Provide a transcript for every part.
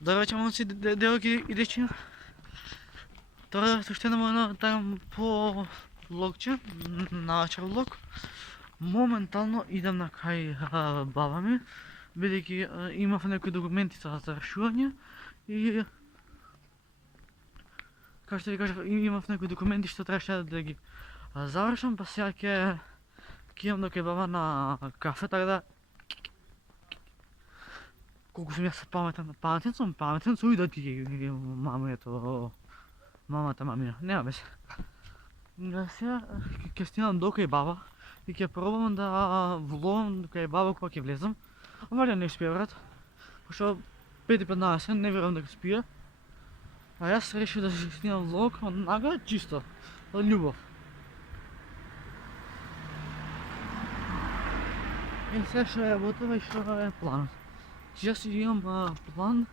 Здравейте, момци, девойки и дечи. Това ще едно там по влогче, нашия влог. Моментално идам на край баба ми, бидейки имав някои документи за решуване и как ще ви кажа, имав някои документи, що трябваше да ги завършам, па сега идам до баба на кафе, така да колко съм аз паметен съм и да ти мамата мамина, няма без. Сега ќе стигнам до кај баба и ќе пробам да влогам до кај баба кога ќе влезам. Валја не спија брат, пошто 5:15 не верувам да го спија. А јас решив да си снимам влог однага чисто, од љубов. И сега што е работава и што е планот. Јас си имам план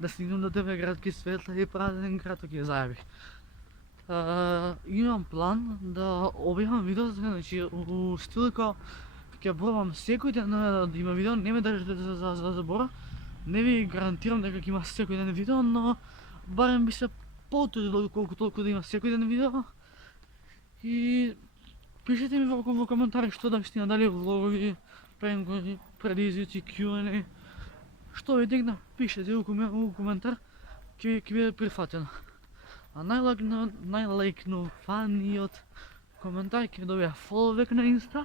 да стигнам до тебе градски светла и празен град ќе зајавих. Имам план да објавам видео, значи у стил како ќе пробам секој ден да има видео, не ме држите за забора. Не ви гарантирам дека ќе има секој ден видео, но барем би се потрудил колку толку да има секој ден видео. И пишете ми во коментари што да ми стигна, дали влогови, предизвици, Q&A. Што ви дигна, пишете у коментар, ќе биде прифатено. А најлајкнуваниот коментар ќе добија фоловек на инста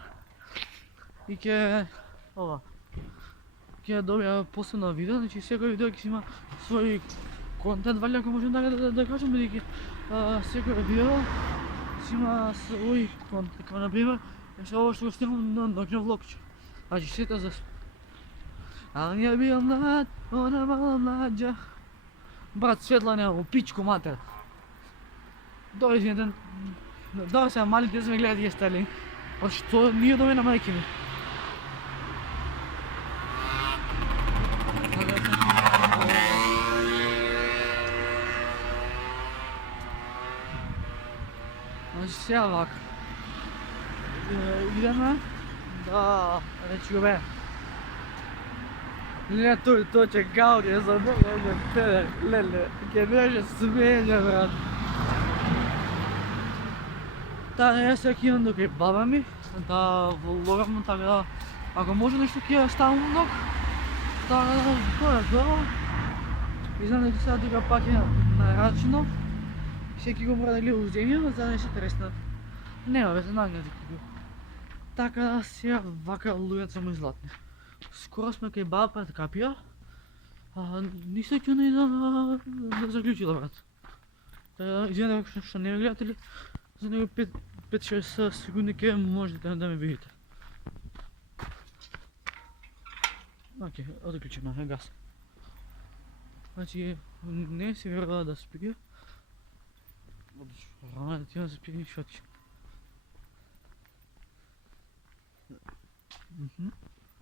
и ќе добија посебно видео, значи секој видео ќе си има свој контент, валја ако можем да кажем, бидејќи секој видео си има свој контент, како например, ово што го снимам на ноќно влогче. Значи сета за а не бил млад, она мала мlađa. Брат, светла нема, пичко матер. Дојде сега малите да ме гледат и стали. А што ние доме на мајки ми? Значи сега вака. Идеме да речи го бе. Не, тој ќе гауди, за мене, педер, леле, ќе беше смење, брат. Јас сега ќе идам до кај баба ми, да влогам, така да, ако може нешто ќе ставам влог, така да, тоа е тоа. И знам дека сега тука пак е нарачено, секи го мора да гледа уземјава, за да не се треснат. Нема бе, нагнати ќе. Така да сега вака луѓето само излатни. Скоро сме кај баба пред капија, нисто ќе не да заклучила брат. Извинете што не ме гледате ли, за него 5-6 секунди ќе можете да ме видите. Окей, одклучено е газ. Значи, не се верува да спија. Рано да ти да спија ни шоти.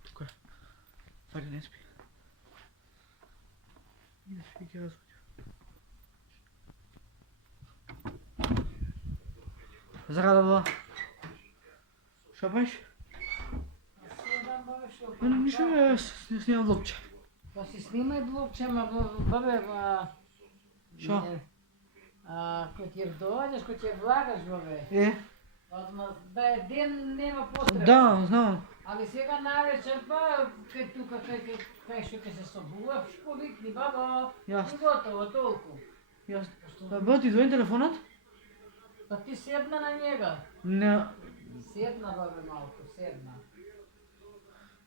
Тука е. Валя не спи. И да спи ќе разбудя. Зарада баба. Шо правиш? Ништо бе, снимам влогче. Па си снимај влогче, бабе, Шо? кој ќе дојдеш, кој ќе влагаш, бабе. Да е ден нема потреба. Да, знам. Али сега навечер па кај тука кај што ќе се собуваш, повикни баба. Јасно. И готово, толку. Јасно. Бе, ти звони телефонот? Па ти седна на njega. Не. Седна, бабе, малку, седна.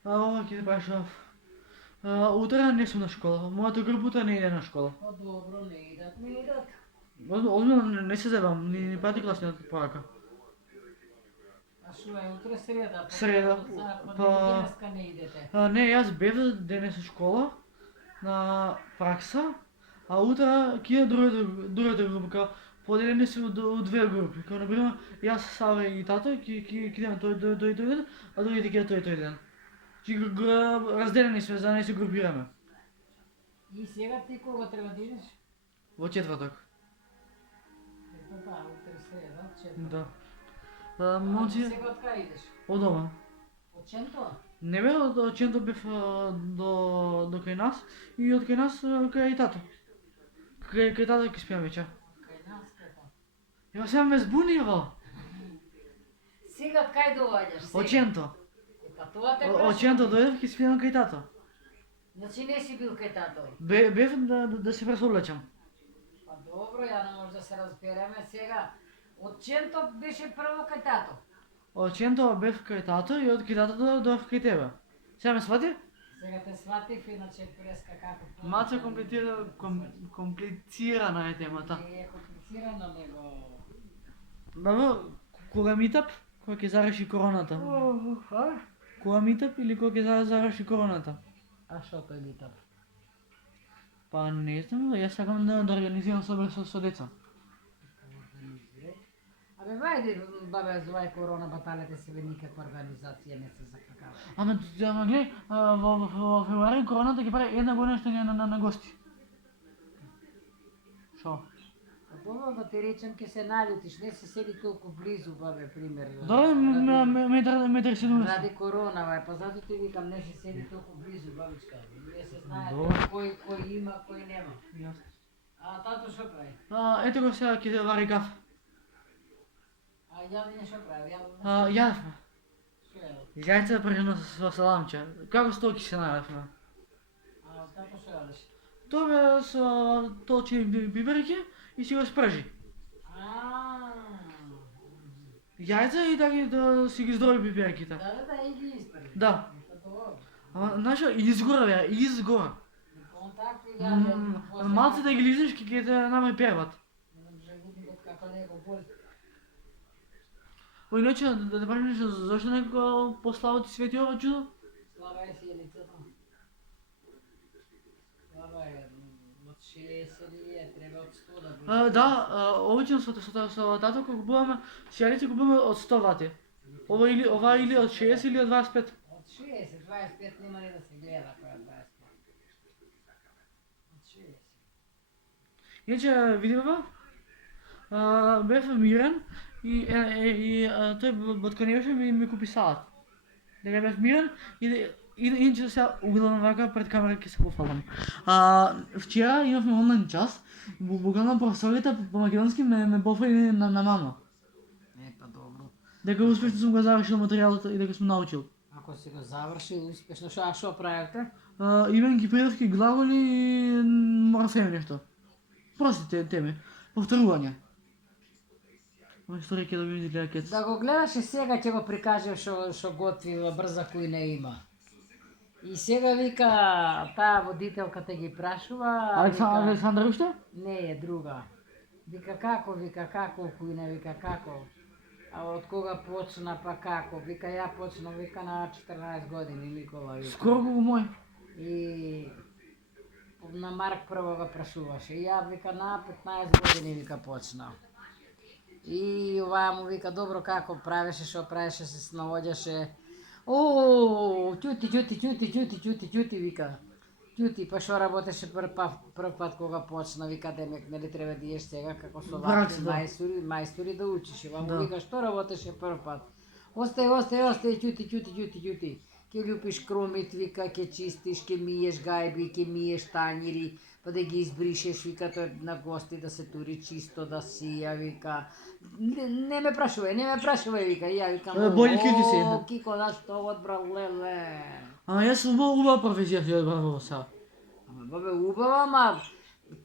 Ова ќе баш утре не сум на школа. Мојата група не иде на школа. Па добро, не идат. Озбилно не се зебам, ни прати класниот порака. А шо е, утре среда? Среда, па денеска не идете. не, јас бев денес во школа на пракса, а утре ќе другата група, поделени се у две групи. Како например, јас, Сава и тато ќе идеме тој ден, а другите ќе тој ден. Чи разделени сме за да не се групираме. И сега ти кога треба да идеш? Во четврток. Ето да, утре среда, четврток. Да. Момци, Сега од кај идеш? од дома. Од Ченто? Не бе, од Ченто бев до кај нас и од кај нас кај тато. Кај тато ќе спијам вечер. Кај нас како? Ја сега ме збунива. Сега кај доаѓаш? Од Ченто. Па тоа те Од прашувам. Ченто дојдов ќе спијам кај тато. Значи не си бил кај тато. Бев да се пресоблечам. Па добро, ја не може да се разбереме сега. Од Ченто беше прво кај тато. Од Ченто бев кај тато и од кај тато дојдов кај тебе. Сега ме свати? Сега те сватив, иначе преска како... Малце комплицирана е темата. Не е комплицирано, него... Баба, кога митап? Кога ќе зареши короната? Кога митап или кога ќе зареши короната? А шо тој митап? Па не знам, јас сакам да организирам собер со деца. Абе, вајде, бабе, за овај корона баталите себе никаква организација не се закакава. Ама гледај, во февруари короната ќе прави една година што не е на гости. Шо? Па добро да ти речем ке се налютиш, не се седи толку близу, бабе, пример. Да, метар 70. Ради корона, бе, па зато ти викам, не се седи толку близу, бабичка. Не се знае Добро. кој има, кој нема. Јасно. А тато шо прави? Ето го сега ќе вари кафе. А јавнине шо прави? Јадевме. Шо е? Јајца пržено со саламче. Како стоки се најавме? А тато шо јадеш? Тоа бе со толчени биберки и си го спржи. Јајца и да си ги здроби биберките. Да, и ги испари. Да. Па добро. Ама, знаеш, изгора бе, изгора. Контакти јадем. Малце да ги лизнеш ќе те намери перват. Жегутникот како него боли. Иначе да правиш зашто некој послао ти свети ова чудо? Слава е си лицето. Слава е, од 60 ли е, треба од 100 да биде. Да, обично со тато кога купуваме сијалици купуваме од 100 вати. Ова или од 60 или од 25. Од 60, 25 нема ни да се гледа која 25. Од 60. Иначе види баба, бев мирен и тој Ботканевше ми купи салат. Дека бев мирен и иначе сега угледам вака пред камера ќе се пофалам. Вчера имавме онлайн час, буквално професорите по македонски ме пофали на мама. Па добро. Дека успешно сум го завршил материјалот и дека сум научил. Ако си го завршил успешно, шо правите? Именки, придавки, глаголи и морфеми нешто. Простите теми. Повторување. Ама историја ќе да ми гледа кец. Да го гледаш и сега ќе го прикажем шо готви во брза кој не има. И сега вика, таа водителката ги прашува, Александра уште? не е друга. Вика како, кој вика како. А од кога почна, па како? Вика ја почна, вика на 14 години, Никола вика. Скоро го мој. И на Марк прво го прашуваше. И ја вика на 15 години вика почна. И оваа му вика добро како правеше, шо правеше, се снаоѓаше. О, ќути вика. Ќути, па шо работеше прв пат кога почна, вика демек нели треба да иеш сега како со вакви мајстори да учиш. Ова му вика што работеше прв пат. Остај, ќути. Ке љупиш кромит, вика, ке чистиш, ке миеш гајби, ке миеш тањири, па да ги избришеш, вика, тој на гости да се тури чисто, да сија, вика. Не ме прашувај, вика, ја викам, Бољи ќути се. Кико, да што одбрал, леле. Ама јас сум убава професија си одбрав сега. Ама бабе, убава, ама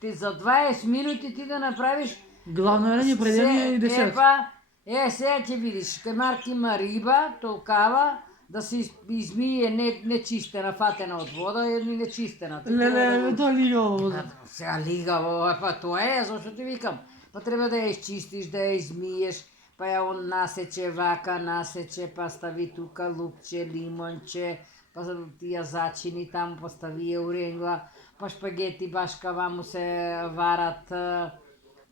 ти за 20 минути ти да направиш Главно е пределение и десерт. Сега ќе видиш, кај Марк има риба, толкава, да се измие нечистена, фатена од вода и нечистена. Леле, тоа лигаво. Сега лигаво, па тоа е, зашто ти викам. Па треба да ја изчистиш, да ја измиеш, па ја он насече вака, па стави тука лукче, лимонче, па ти ја зачини таму, па стави ја уренгла, па шпагети башка ваму се варат,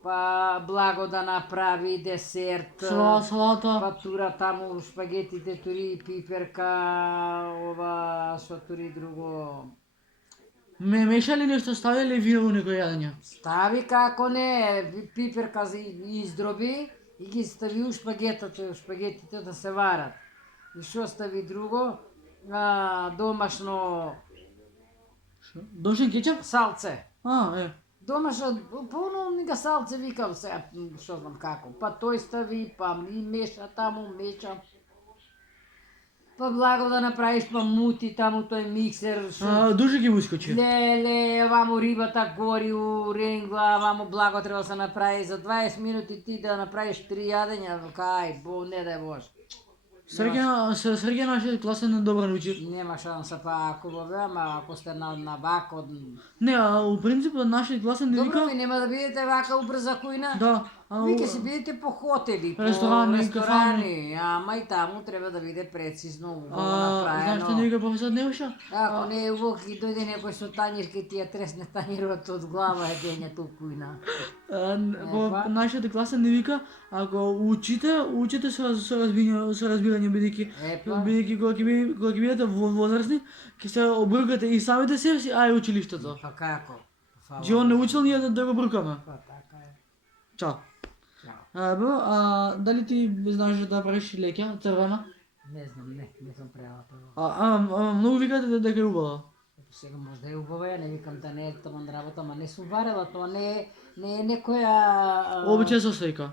па благо да направи десерт, Салата. па тура таму шпагетите, тури пиперка, ова, што тури друго. Меша ли нешто, стави ли вино некој јадење? Стави како не, пиперка издроби и ги стави у шпагетите да се варат. И што стави друго? домашно Домашен кетчап? салце. Е. Полно нека салце викам сега, што знам како. Па тој стави, па и меша таму, меша. Па благо да направиш, па мути таму тој миксер. Душе ги ускочи. Леле, вамо рибата гори у ренгла, вамо благо треба да се направи за 20 минути ти да направиш 3 јадења, кај, не дај Боже. Сергеј нашиот класен добро научи. Нема шанса, па ако го бе, ама ако сте на вако... Не, у принцип нашиот класен не Добро, вика. ви нема да бидете вака убрза кујна? Да. Ви ќе си бидете по хотели, по Ресторани, ресторани, ама и таму треба да биде прецизно, убаво Знаеш што не направено. вика професор Невша? Ако не е убаво, ќе дојде некој со тањир, ќе ти ја тресне тањирот од глава едењето кујна. По нашиот класен не вика, ако учите со разбирање бидејќи кога ќе бидете возрастни, ќе се обркате и самите себе си, а и училиштето. Па како? Че он не учил ние да го бркаме. Па така е. Чао. Чао. Дали ти знаеш да правиш леќа црвена? Не знам, не сум правила тоа. Многу викате дека е убава. Сега може да е убава, ја не викам да не е таман работа, ама не сум варела, тоа не е некоја... Обичај состојка.